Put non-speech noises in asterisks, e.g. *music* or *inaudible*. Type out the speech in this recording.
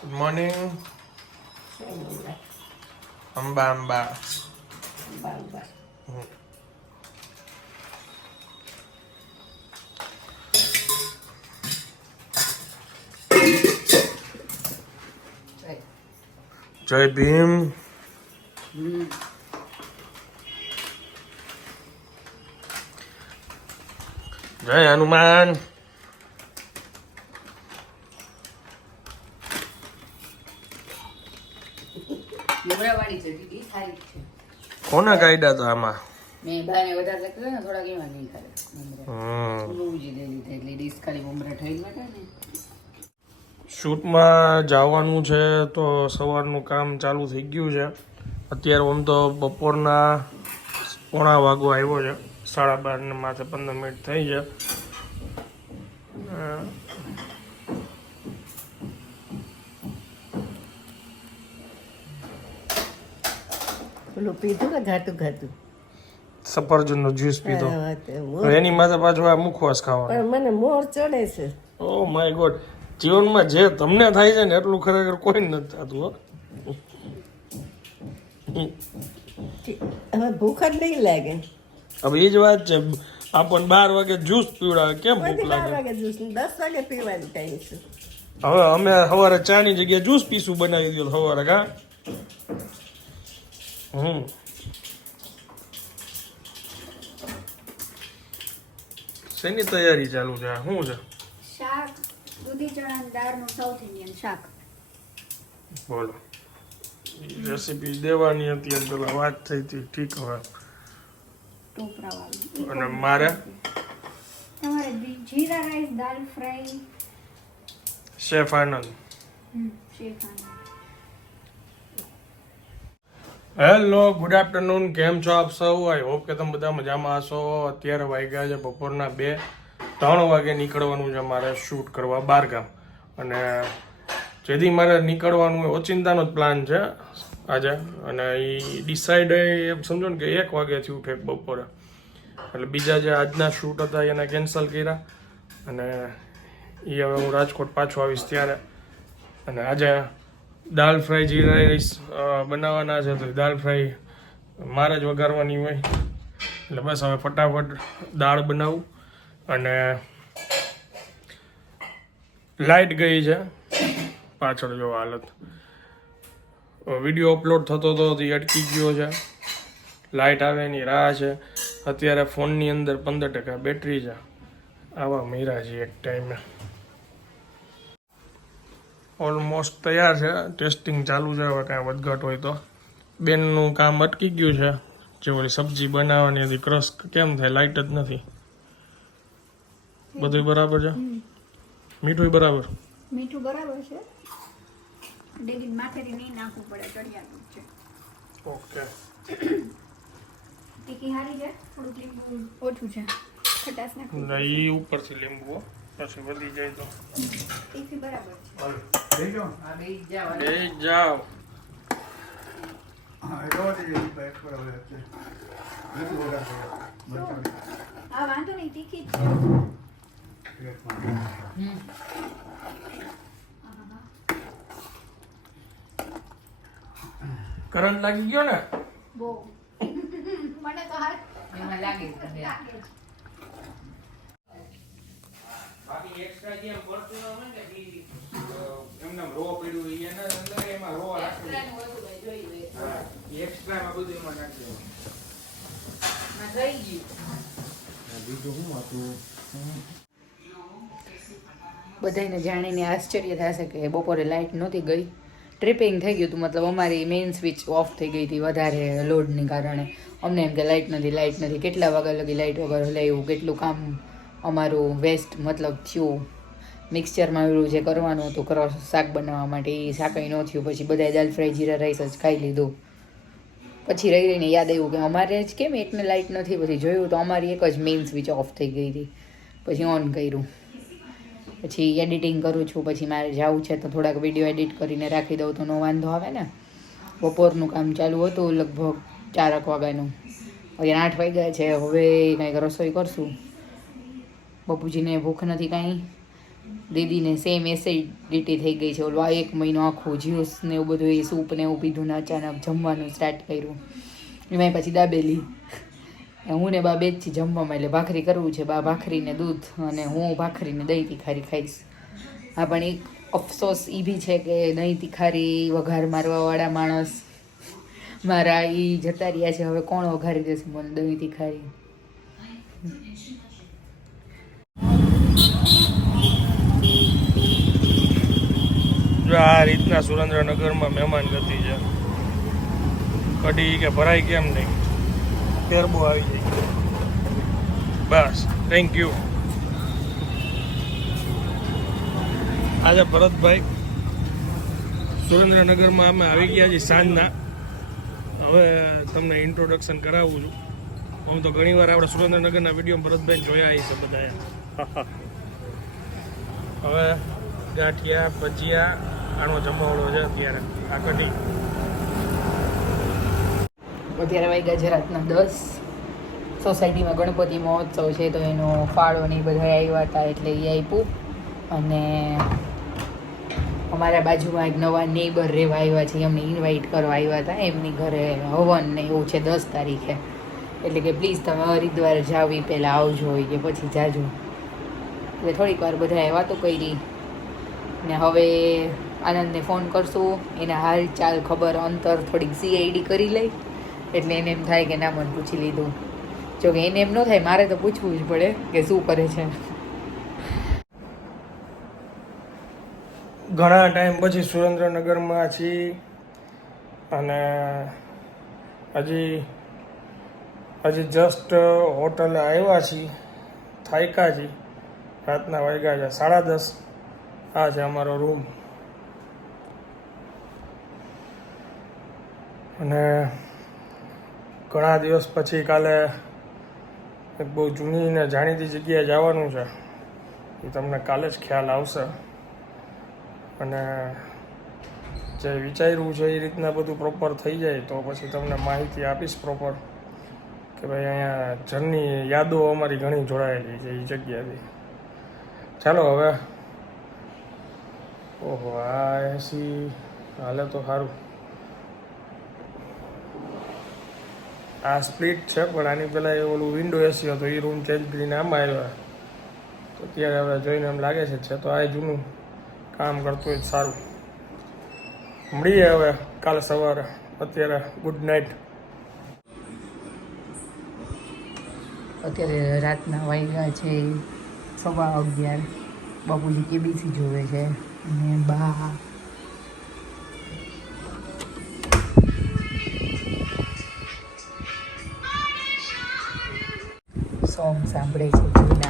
Good morning Amba Amba બરાબર જય ભીમ હમ જય હનુમાન લીમડાવાળી કાયદા તો સારી છે. કોને આમાં? મેં બાને વધારે લખ્યું ને થોડાક એમાં નહીં કરે. હમ. બહુ જ એટલે ડીશ ખાલી ઉમરા ઠઈ માટે ને. શૂટમાં જવાનું છે તો સવારનું કામ ચાલુ થઈ ગયું છે. અત્યારે આમ તો બપોરના પોણા વાગો આવ્યો છે. સાડા બાર ને માથે પંદર મિનિટ થઈ છે. પેલું પીધું ને ઘાટું ઘાટું? સફરજનનો જ્યુસ પીધો. એની માથે પાછું આ મુખવાસ ખાવા પણ મને મોર ચડે છે. ઓ માય ગોડ જીવનમાં જે તમને થાય છે ને એટલું ખરેખર કોઈ નથી થતું હો. હવે ભૂખ જ નહીં લાગે. હવે એ જ વાત છે આપણને બાર વાગે જ્યુસ પીવડાવે કેમ ભૂખ લાગે? વાગે જ્યુસ દસ વાગે પીવાની ટાઈમ છે. હવે અમે સવારે ચાની જગ્યાએ જ્યુસ પીશું બનાવી દો સવારે કા? હમ શેની તૈયારી ચાલુ છે? શું છે? શાક દૂધી ચણા દાળનું સાઉથ ઇન્ડિયન શાક. બોલો. રેસીપી દેવાની હતી એમ પેલા વાત થઈ હતી ઠીક હવે. અને મારે? તમારે jeera rice dal fry. Chef Anand. શેખાન hello good afternoon કેમ છો આપ સૌ? આઈ હોપ કે તમે બધા મજામાં હશો. અત્યારે વાગ્યા છે બપોરના બે. ત્રણ વાગે નીકળવાનું છે મારે શૂટ કરવા બહારગામ અને જેથી મારે નીકળવાનું ઓચિંતાનો જ પ્લાન છે આજે. અને એ ડિસાઈડ એમ સમજો ને કે એક વાગે થયું બપોરે. એટલે બીજા જે આજના શૂટ હતા એને કેન્સલ કર્યા. અને એ હવે હું રાજકોટ પાછો આવીશ ત્યારે. અને આજે દાલ ફ્રાય જીરા રાઈસ બનાવવાના છે તો દાલ ફ્રાય મારે જ વઘારવાની હોય. એટલે બસ હવે ફટાફટ દાળ બનાવું અને લાઇટ ગઈ છે. પાછળ જો હાલત. વીડિયો અપલોડ થતો હતો તો અટકી ગયો છે. લાઇટ આવે એની રાહ છે. અત્યારે ફોનની અંદર પંદર ટકા બેટરી છે. આવા મહિરા છે એક ટાઈમે. ઓલમોસ્ટ તૈયાર છે. ટેસ્ટિંગ ચાલુ છે. હવે કાંઈ વધઘટ હોય તો. બેનનું કામ અટકી ગયું છે. જે ઓલી સબ્જી બનાવવાની હતી ક્રશ કેમ થાય લાઇટ જ નથી. બધું બરાબર છે? મીઠું બરાબર? મીઠું બરાબર છે. ડેલી નહીં નાખવું પડે ચડિયાતું છે. ઓકે. તીખી હારી છે થોડુંક લીંબુ ઓછું છે. ખટાશ નાખવું એ ઉપરથી લીંબુ. પછી વધી જાય તો. બે જાઓ આ વાંધો નહીં જ કરંટ લાગી ગયો ને? બહુ. મને તો એમાં લાગે બાકી એક્સ્ટ્રા જે પડતું હોય ને કે એમને રો પડ્યું હોય એના અંદર એમાં રો રાખવું હા એક્સ્ટ્રા માં બધું એમાં નાખી દેવાનું. થઈ ગયું. બધાને જાણીને આશ્ચર્ય થશે કે બપોરે લાઇટ નહોતી ગઈ. ટ્રિપિંગ થઈ ગયું હતું મતલબ અમારી મેઇન સ્વિચ ઓફ થઈ ગઈ હતી વધારે લોડને કારણે. અમને એમ કે લાઇટ નથી લાઇટ નથી. કેટલા વાગ્યા લગી લાઇટ વગર હલાવ્યું કેટલું કામ અમારું વેસ્ટ મતલબ થયું. મિક્સચરમાં એવું જે કરવાનું હતું, કરો શાક બનાવવા માટે એ શાક ન થયું. પછી બધાએ દાલ ફ્રાય જીરા રાઈસ જ ખાઈ લીધું. પછી રહી રહીને યાદ આવ્યું કે અમારે જ કેમ એકને લાઇટ નથી પછી જોયું તો અમારી એક જ મેઇન સ્વિચ ઓફ થઈ ગઈ હતી. પછી ઓન કર્યું. પછી એડિટિંગ કરું છું, પછી મારે જવું છે તો થોડાક વીડિયો એડિટ કરીને રાખી દઉં તો નો વાંધો આવે ને. બપોરનું કામ ચાલુ હતું લગભગ ચારક વાગ્યાનું. હવે આઠ વાગ્યા છે, હવે કંઈક રસોઈ કરશું. બપુજીને ભૂખ નથી કાંઈ. દીદીને સેમ એસિડિટી થઈ ગઈ છે. ઓલું આ એક મહિનો આખું જ્યુસ ને એવું બધું, એ સૂપ ને એવું પીધું ને અચાનક જમવાનું સ્ટાર્ટ કર્યું. એમાં પછી દાબેલી. હું ને બા બે જ જમવામાં, એટલે ભાખરી કરવું છે. બા ભાખરીને દૂધ અને હું ભાખરીને દહીં તીખારી ખાઈશ. હા પણ એક અફસોસ એ બી છે કે દહીં તીખારી વઘાર મારવાવાળા માણસ મારા એ જતા રહ્યા છે. હવે કોણ વઘારી દેશે મને દહીં તીખારી? આ રીતના સુરેન્દ્રનગરમાં મહેમાન ગતિ છે. કઢી કે ભરાય કેમ નહીં? તેરબો આવી જાય. બસ થેન્ક યુ આજે ભરતભાઈ સુરેન્દ્રનગરમાં અમે આવી ગયા છીએ સાંજના. હવે તમને ઇન્ટ્રોડક્શન કરાવું છું. હું તો ઘણીવાર આપણે સુરેન્દ્રનગરના વીડિયો ભરતભાઈ જોયા છે બધાએ. *laughs* હવે ગાંઠિયા ભજીયા આનો જમાવડો છે અત્યારે, આ કઢી. અત્યારે વાગ્યા છે રાતના દસ. સોસાયટીમાં ગણપતિ મહોત્સવ છે, તો એનો ફાળો ને બધા આવ્યા હતા એટલે એ આપ્યું અને અમારા બાજુમાં એક નવા નેબર રહેવા આવ્યા છે, એમને ઇન્વાઇટ કરવા આવ્યા હતા. એમની ઘરે હવન ને એવું છે દસ તારીખે. એટલે કે પ્લીઝ તમે હરિદ્વાર જાવ એ પહેલાં આવજો કે પછી જાજો. એટલે થોડીક વાર બધાએ વાતો કરી. ને હવે આનંદને ફોન કરશું, એના હાલ ચાલ ખબર, અંતર, થોડીક સીઆઈડી કરી લઈ, એટલે એને એમ થાય કે ના, મને પૂછી લીધું. જો કે એને એમ ન થાય, મારે તો પૂછવું જ પડે કે શું કરે છે. ઘણા ટાઈમ પછી સુરેન્દ્રનગરમાં છીએ અને હજી હજી જસ્ટ હોટલે આવ્યા છીએ, થાયકા છીએ, રાતના વાગ્યા છે, સાડા દસ. આ છે અમારો રૂમ અને ઘણા દિવસ પછી કાલે એક બહુ જૂની ને જાણીતી જગ્યાએ જવાનું છે. એ તમને કાલે જ ખ્યાલ આવશે. અને જે વિચાર્યું છે એ રીતના બધું પ્રોપર થઈ જાય તો પછી તમને માહિતી આપીશ પ્રોપર કે ભાઈ અહીંયા જર્ની યાદો અમારી ઘણી જોડાયેલી છે એ જગ્યાથી ચાલો હવે. ઓહો, આ એસી, હાલે તો સારું. આ સ્પ્લિટ છે, પણ આની પહેલાં એ ઓલું વિન્ડો એસી હતો એ રૂમ ચેન્જ કરીને આમાં આવ્યા. તો અત્યારે હવે જોઈને એમ લાગે છે છે તો આ જૂનું કામ કરતું હોય સારું. મળીએ હવે કાલે સવારે. અત્યારે ગુડ નાઇટ અત્યારે રાતના વાગ્યા છે, સવા અગિયાર. બાપુજી કેબીસી જોવે છે, અને બા સોંગ સાંભળે છે જૂના